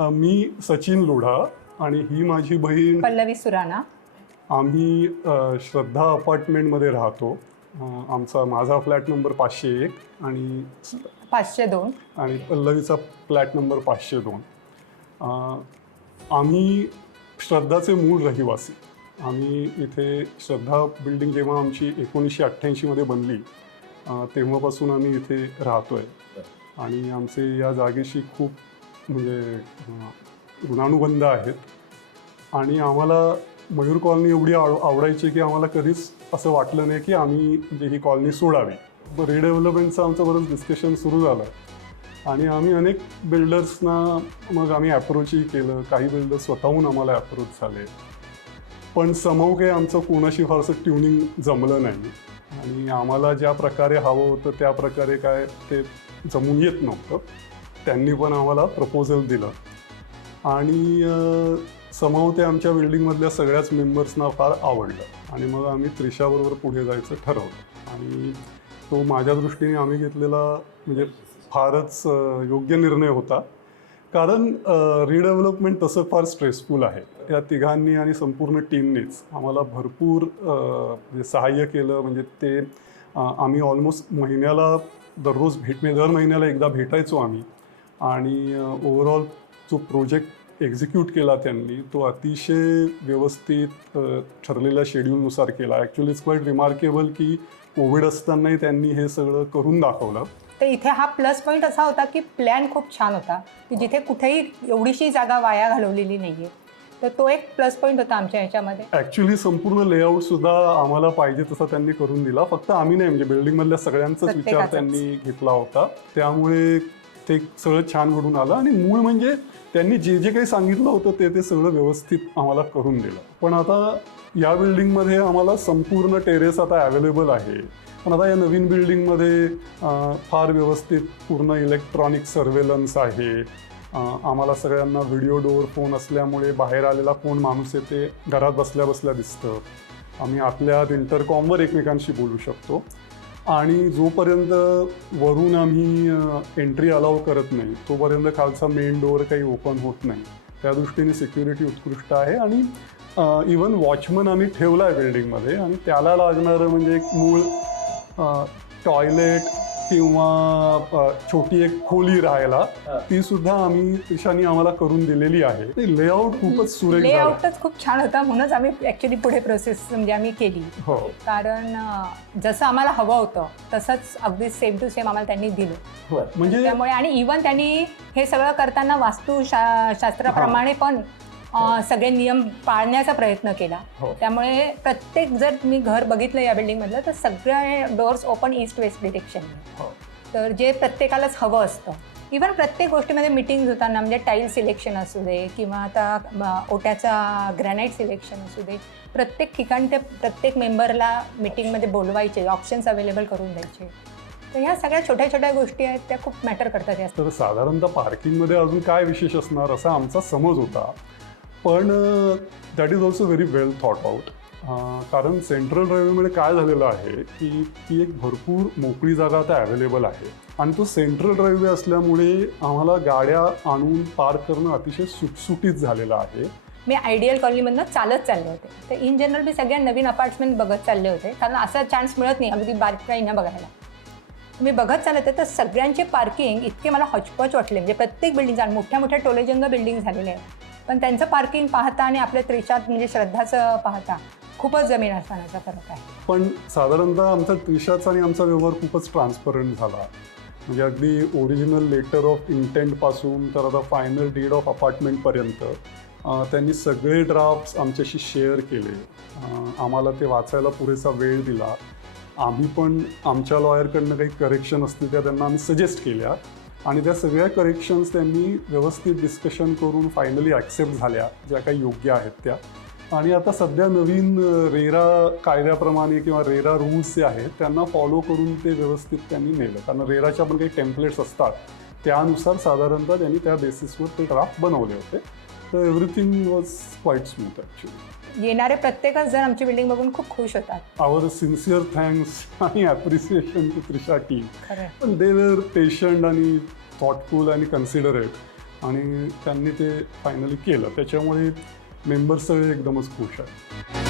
मी सचिन लोढा आणि ही माझी बहीण पल्लवी सुराणा. आम्ही श्रद्धा अपार्टमेंटमध्ये राहतो. माझा फ्लॅट नंबर 501 आणि 502 आणि पल्लवीचा फ्लॅट नंबर 502. आम्ही श्रद्धाचे मूळ रहिवासी. आम्ही इथे श्रद्धा बिल्डिंग जेव्हा आमची 1988मध्ये बनली तेव्हापासून आम्ही इथे राहतो आहे आणि आमचे या जागेशी खूप म्हणजे ऋणानुबंध आहेत. आणि आम्हाला मयूर कॉलनी एवढी आवडायची की आम्हाला कधीच असं वाटलं नाही की आम्ही म्हणजे ही कॉलनी सोडावी. रिडेव्हलपमेंटचं आमचं बरंच डिस्कशन सुरू झालं आणि आम्ही अनेक बिल्डर्सना मग आम्ही ॲप्रोचही केलं. काही बिल्डर्स स्वतःहून आम्हाला ॲप्रोच झाले, पण समोर काही आमचं कोणाशी फारसं ट्युनिंग जमलं नाही आणि आम्हाला ज्या प्रकारे हवं होतं त्या प्रकारे काय ते जमून येत नव्हतं. त्यांनी पण आम्हाला प्रपोजल दिलं आणि समोर ते आमच्या बिल्डिंगमधल्या सगळ्याच मेंबर्सना फार आवडलं आणि मग आम्ही त्रिशाबरोबर पुढे जायचं ठरवलं. आणि तो माझ्या दृष्टीने आम्ही घेतलेला म्हणजे फारच योग्य निर्णय होता, कारण रिडेव्हलपमेंट तसं फार स्ट्रेसफुल आहे. या तिघांनी आणि संपूर्ण टीमनेच आम्हाला भरपूर म्हणजे सहाय्य केलं. म्हणजे ते आम्ही ऑलमोस्ट महिन्याला दररोज दर महिन्याला एकदा भेटायचो आम्ही आणि ओव्हरऑल जो प्रोजेक्ट एक्झिक्यूट केला त्यांनी तो अतिशय व्यवस्थित ठरलेल्या शेड्यूलनुसार केला. ॲक्च्युली इट्स क्वाईट रिमार्केबल की कोविड असतानाही त्यांनी हे सगळं करून दाखवलं. तर इथे हा प्लस पॉईंट असा होता की प्लॅन खूप छान होता की जिथे कुठेही एवढीशी जागा वाया घालवलेली नाही आहे. तर तो एक प्लस पॉईंट होता आमच्या ह्याच्यामध्ये. ॲक्च्युली संपूर्ण लेआउटसुद्धा आम्हाला पाहिजे तसा त्यांनी करून दिला. फक्त आम्ही नाही, म्हणजे बिल्डिंगमधल्या सगळ्यांचाच विचार त्यांनी घेतला होता. त्यामुळे ते सगळं छान घडून आलं आणि मूळ म्हणजे त्यांनी जे जे काही सांगितलं होतं ते सगळं व्यवस्थित आम्हाला करून दिलं. पण आता या बिल्डिंगमध्ये आम्हाला संपूर्ण टेरेस आता अवेलेबल आहे. पण आता या नवीन बिल्डिंगमध्ये फार व्यवस्थित पूर्ण इलेक्ट्रॉनिक सर्वेलन्स आहे. आम्हाला सगळ्यांना व्हिडिओ डोअर फोन असल्यामुळे बाहेर आलेला कोण माणूस आहे ते घरात बसल्या बसल्या दिसतं. आम्ही आपल्यात इंटरकॉमवर एकमेकांशी बोलू शकतो आणि जोपर्यंत वरून आम्ही एंट्री अलाव करत नाही तोपर्यंत खालचा मेन डोअर काही ओपन होत नाही. त्या दृष्टीने सिक्युरिटी उत्कृष्ट आहे आणि इवन वॉचमन आम्ही ठेवला आहे बिल्डिंगमध्ये आणि त्याला लागणारं म्हणजे एक मूळ टॉयलेट किंवा छोटी एक खोली राहायला ती सुद्धा आम्ही त्रिशानी आम्हाला करून दिलेली आहे. ते लेआउट खूपच सुरेख, लेआउटच खूप छान होता म्हणूनच आम्ही ॲक्च्युली पुढे प्रोसेस म्हणजे आम्ही केली. हो, कारण जसं आम्हाला हवं होतं तसंच अगदी सेम टू सेम आम्हाला त्यांनी दिलं. म्हणजे त्यामुळे आणि इवन त्यांनी हे सगळं करताना वास्तुशास्त्राप्रमाणे पण सगळे नियम पाळण्याचा प्रयत्न केला. त्यामुळे प्रत्येक जर तुम्ही घर बघितलं या बिल्डिंगमधलं तर सगळे doors open east west direction. तर जे प्रत्येकालाच हवं असतं. इवन प्रत्येक गोष्टीमध्ये मीटिंग्स होताना म्हणजे टाईल सिलेक्शन असू दे किंवा आता ओट्याचा ग्रॅनाईट सिलेक्शन असू दे, प्रत्येक ठिकाणी ते प्रत्येक मेंबरला मीटिंगमध्ये बोलवायचे, ऑप्शन्स अवेलेबल करून द्यायचे. तर ह्या सगळ्या छोट्या छोट्या गोष्टी आहेत त्या खूप मॅटर करतात. तर साधारणतः पार्किंगमध्ये अजून काय विशेष असणार असा आमचा समज होता, पण that is also very well thought out. कारण सेंट्रल रेल्वेमध्ये काय झालेलं आहे की ती एक भरपूर मोकळी जागा आता अवेलेबल आहे आणि तो सेंट्रल रेल्वे असल्यामुळे आम्हाला गाड्या आणून पार्क करणं अतिशय सुटसुटीत झालेलं आहे. मी आयडियल कॉलनीमधनं चालत चालले होते. तर इन जनरल मी सगळ्या नवीन अपार्टमेंट बघत चालले होते, कारण असा चान्स मिळत नाही अगदी बारकाईनं बघायला. मी बघत चालत होते तर सगळ्यांचे पार्किंग इतके मला हॉचपॉच वाटले. म्हणजे प्रत्येक बिल्डिंग मोठ्या मोठ्या टोलेजंग बिल्डिंग झालेले आहेत, पण त्यांचं पार्किंग पाहता आणि आपल्या त्रिशात म्हणजे श्रद्धाचं पाहता खूपच जमीन आसमानाचा फरक आहे. पण साधारणतः आमचा त्रिशाचा आणि आमचा व्यवहार खूपच ट्रान्सपरंट झाला. म्हणजे अगदी ओरिजिनल लेटर ऑफ इंटेंटपासून तर आता फायनल डीड ऑफ अपार्टमेंटपर्यंत त्यांनी सगळे ड्राफ्ट्स आमच्याशी शेअर केले. आम्हाला ते वाचायला पुरेसा वेळ दिला. आम्ही पण आमच्या लॉयरकडनं काही करेक्शन असतील त्या त्यांना आम्ही सजेस्ट केल्या आणि त्या सगळ्या करेक्शन्स त्यांनी व्यवस्थित डिस्कशन करून फायनली ॲक्सेप्ट झाल्या, ज्या काही योग्य आहेत त्या. आणि आता सध्या नवीन रेरा कायद्याप्रमाणे किंवा रेरा रूल्स जे आहेत त्यांना फॉलो करून ते व्यवस्थित त्यांनी नेलं. कारण रेराच्या पण काही टेम्पलेट्स असतात त्यानुसार साधारणतः त्यांनी त्या बेसिसवर ते ड्राफ्ट बनवले होते. तर everything was quite smooth actually. येणारे प्रत्येकच जण आमची बिल्डिंग बघून खूप खुश होतात. आवर सिन्सिअर थँक्स आणि ॲप्रिसिएशन टू त्रिशा टीम. खरं पण दे वर पेशंट आणि थॉटफुल आणि कन्सिडरेट. आणि त्यांनी ते फायनली केलं. त्याच्यामुळे मेंबर्स सगळे एकदमच खुश आहेत.